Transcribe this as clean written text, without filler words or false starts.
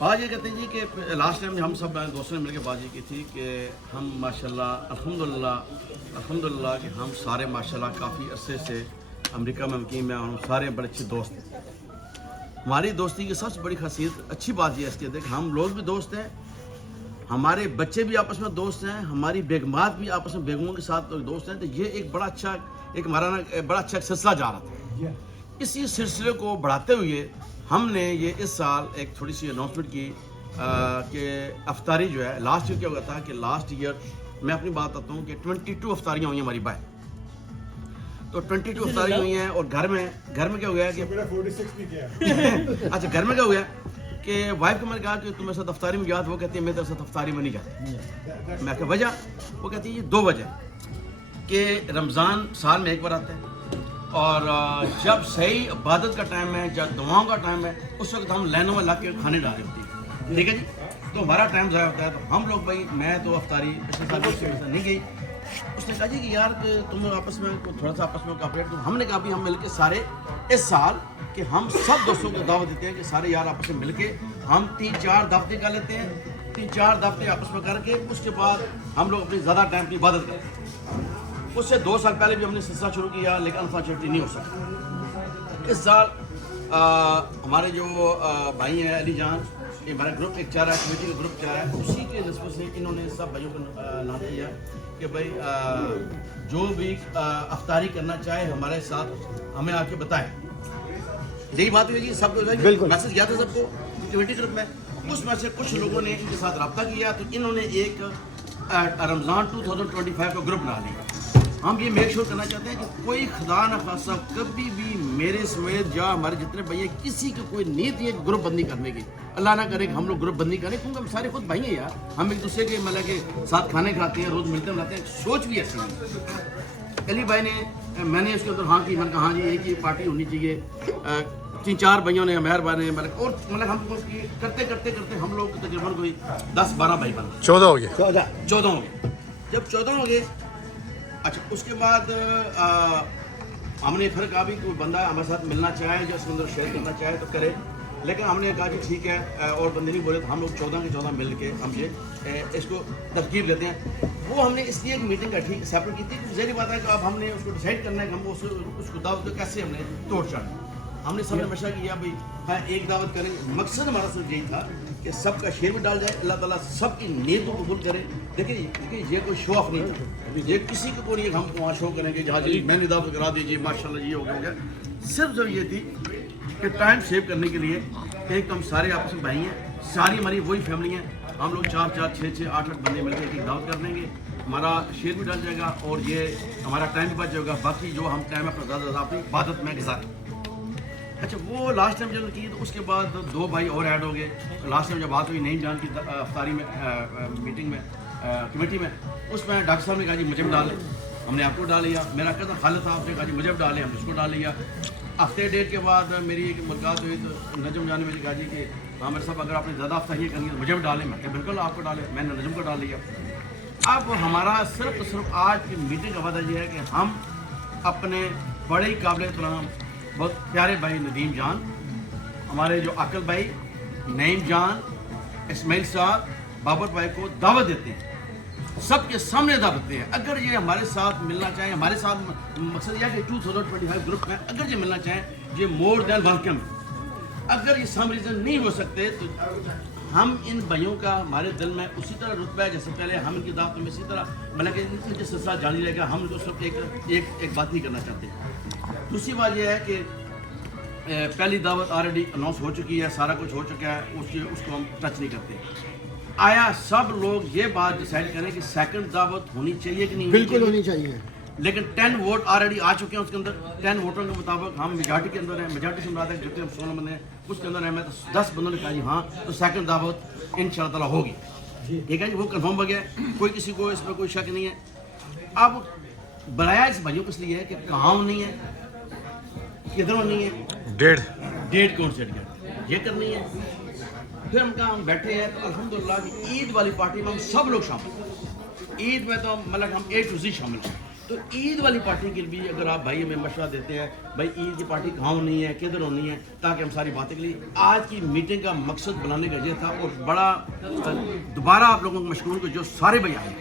آج یہ کہتے ہیں جی کہ لاسٹ ٹائم ہم سب دوستوں نے مل کے بات یہ کی تھی کہ ہم ماشاءاللہ الحمدللہ کہ ہم سارے ماشاءاللہ کافی عرصے سے امریکہ میں مقیم ہیں اور ہم سارے بڑے اچھے دوست ہیں. ہماری دوستی کی سب سے بڑی خاصیت اچھی بات یہ ہے اس کے کہ ہم لوگ بھی دوست ہیں, ہمارے بچے بھی آپس میں دوست ہیں, ہماری بیگمات بھی آپس میں بیگموں کے ساتھ دوست ہیں. تو یہ ایک بڑا اچھا بڑا اچھا سلسلہ جا رہا تھا. اسی سلسلے کو بڑھاتے ہوئے ہم نے یہ اس سال ایک تھوڑی سی اناؤنسمنٹ کی کہ افطاری جو ہے لاسٹ ایئر کیا ہوا تھا کہ لاسٹ ایئر میں اپنی بات آتا ہوں کہ 22 افطاریاں ہوئی ہیں ہماری باہر. تو 22 افطاریاں ہوئی ہیں اور گھر میں کیا ہوا ہے کہ اچھا گھر میں کیا ہوا ہے کہ وائف کو میں نے کہا کہ تم میرے ساتھ افطاری میں گیا, وہ کہتی ہے میں تیرے ساتھ افطاری میں نہیں گیا. میں کہا وجہ, وہ کہتی ہے یہ 2 وجہ کہ رمضان سال میں ایک بار آتا ہے اور جب صحیح عبادت کا ٹائم ہے, جب دعاؤں کا ٹائم ہے, اس وقت ہم لائنوں میں لا کے کھانے ڈالے ہوتی ہیں. ٹھیک ہے جی, تو ہمارا ٹائم ضائع ہوتا ہے. تو ہم لوگ بھائی میں تو افطاری پچھلے سال نہیں گئی. اس نے کہا جی کہ یار تم آپس میں تھوڑا سا آپس میں کاپریٹ. تو ہم نے کہا بھی ہم مل کے سارے اس سال کہ ہم سب دوستوں کو دعوت دیتے ہیں کہ سارے یار آپس میں مل کے ہم 3-4 دعوتیں کر لیتے ہیں. 3-4 دعوتیں آپس میں کر کے اس کے بعد ہم لوگ اپنی زیادہ ٹائم کی عبادت کرتے ہیں. اس سے 2 سال پہلے بھی ہم نے سلسلہ شروع کیا لیکن انفارچونیٹلی نہیں ہو سکا. اس سال ہمارے جو بھائی ہیں علی جان, یہ ہمارا گروپ ایک چاہ رہا ہے, کمیٹی کا گروپ چاہ رہا ہے, اسی کے نسبت سے انہوں نے سب بھائیوں کو نام دیا کہ بھائی جو بھی افطاری کرنا چاہے ہمارے ساتھ ہمیں آ کے بتائیں. یہی بات ہوئی جی سب کو میسج کیا تھا سب کو کمیٹی گروپ میں. اس میں سے کچھ لوگوں نے ان کے ساتھ رابطہ کیا تو انہوں نے ایک رمضان 2025 کا گروپ بنا لیا. ہم یہ میک شور کرنا چاہتے ہیں کہ کوئی خدا نہ خاصہ کبھی بھی میرے سمیت یا ہمارے جتنے بھائی ہیں کسی کی کوئی نیت نہیں ہے گروپ بندی کرنے کی. اللہ نہ کرے کہ ہم لوگ گروپ بندی کریں, کیونکہ ہم سارے خود بھائی ہیں یار, ہم ایک دوسرے کے مطلب کہ ساتھ کھانے کھاتے ہیں, روز ملتے ہیں, سوچ بھی ایسی ہے. علی بھائی نے میں نے اس کے اندر ہاں کی, میں نے کہا ہاں جی ایک ہی پارٹی ہونی چاہیے. 3-4 بھائیوں نے مہر بھائی نے اور مطلب ہم کرتے کرتے ہم لوگ تقریباً کوئی 10-12 بھائی بن 14 ہو گئے. 14 ہو گئے. جب 14 ہو گئے اچھا اس کے بعد ہم نے پھر کہا بھی کوئی بندہ ہمارے ساتھ ملنا چاہے جو اس کے اندر شیئر کرنا چاہے تو کرے. لیکن ہم نے کہا کہ ٹھیک ہے اور بندے نہیں بولے تو ہم لوگ 14 کے 14 مل کے ہم یہ اس کو ترکیب دیتے ہیں. وہ ہم نے اس لیے ایک میٹنگ کا ٹھیک سیپریٹ کی تھی. ظاہری بات ہے کہ اب ہم نے اس کو ڈیسائڈ کرنا ہے کہ ہم اس کو دعوت کیسے ہم نے توڑ چڑھنا. ہم نے سب نے مشورہ کیا بھائی ہاں ایک دعوت کریں. مقصد ہمارا صرف یہی تھا کہ سب کا شیئر بھی ڈال جائے, اللہ تعالیٰ سب کی نیت کو قبول کرے. دیکھیں یہ کوئی شو آف نہیں تھا, یہ کسی کو کوئی ہم وہاں شو کریں گے جہاں جی میں نے دعوت کرا دیجیے ماشاء اللہ یہ ہو گیا. صرف جو یہ تھی کہ ٹائم سیو کرنے کے لیے ایک تو ہم سارے آپس میں بھائی ہیں, ساری ہماری وہی فیملی ہیں, ہم لوگ 4-4, 6-6, 8-8 بندے مل کے ایک دعوت کر لیں گے. ہمارا شیئر بھی ڈال جائے گا اور یہ ہمارا ٹائم بھی بچ جائے گا. باقی جو ہم ٹائم اپنا زیادہ زیادہ اپنی عبادت میں گزاریں. اچھا وہ لاسٹ ٹائم جب کی تو اس کے بعد 2 بھائی اور ایڈ ہو گئے. لاسٹ ٹائم جب بات ہوئی نعیم جان کی افطاری میں میٹنگ میں کمیٹی میں, اس میں ڈاکٹر صاحب نے کہا جی مجھے بھی ڈال لیں. ہم نے آپ کو ڈال لیا. میرا کزن خالد صاحب نے کہا جی مجھے بھی ڈالیں, ہم اس کو ڈال لیا. ہفتے ڈیٹ کے بعد میری ایک ملاقات ہوئی تو نجم جان نے مجھے کہا جی کہ عامر صاحب اگر آپ نے زیادہ افطاریاں کرنی ہے تو مجھے بھی ڈالیں. میں کہ بالکل آپ کو ڈالیں. میں نے نجم کو ڈال لیا. اب ہمارا صرف آج کی میٹنگ کا وجہ یہ ہے کہ ہم اپنے بڑے قابل احترام بہت پیارے بھائی ندیم جان, ہمارے جو عقل بھائی نعیم جان, اسماعیل صاحب, بابر بھائی کو دعوت دیتے ہیں. سب کے سامنے دعوت دیتے ہیں. اگر یہ ہمارے ساتھ ملنا چاہیں, ہمارے ساتھ مقصد یہ ہے کہ 2025 گروپ میں اگر یہ ملنا چاہیں یہ مور دین ویلکم. اگر یہ سم ریزن نہیں ہو سکتے تو ہم ان بھائیوں کا ہمارے دل میں اسی طرح رتبہ ہے جیسے پہلے ہم ان کی دعوت میں اسی طرح بلکہ ان کے سلسلہ جاری رہے گا. ہم کو صرف ایک بات نہیں کرنا چاہتے. دوسری بات یہ ہے کہ پہلی دعوت آلریڈی اناؤنس ہو چکی ہے, سارا کچھ ہو چکا ہے, اس کو ہم ٹچ نہیں کرتے. آیا سب لوگ یہ بات ڈیسائیڈ کریں کہ سیکنڈ دعوت ہونی چاہیے کہ نہیں؟ بالکل ہونی چاہیے. لیکن 10 ووٹ آلریڈی آ چکے ہیں. اس کے اندر 10 ووٹوں کے مطابق ہم میجارٹی کے اندر ہیں. میجارٹی سے مراد ہے جتنے ہم 16 بندے ہیں اس کے اندر ہیں. میں تو 10 بندوں نے کہا جی ہاں تو سیکنڈ دعوت ان شاء اللہ تعالیٰ ہوگی. ٹھیک ہے جی, وہ کنفرم ہو گیا ہے. کوئی کسی کو اس میں کوئی شک نہیں ہے. اب بلایا اس بھائیوں کو اس لیے ہے کہ کہاں نہیں ہے, کدھر نہیں ہے, ڈیٹ کون سیٹ کر یہ کرنی ہے. پھر ہم کہاں ہم بیٹھے ہیں تو الحمدللہ عید والی پارٹی میں ہم سب لوگ شامل ہیں. عید میں تو مطلب ہم A to Z شامل ہیں. تو عید والی پارٹی کے لیے بھی اگر آپ بھائی ہمیں مشورہ دیتے ہیں بھائی عید کی پارٹی کہاں ہونی ہے کدھر ہونی ہے تاکہ ہم ساری باتیں کے لیے آج کی میٹنگ کا مقصد بنانے کا یہ تھا اور بڑا دوبارہ آپ لوگوں کو مشکور کہ جو سارے بھائی آئے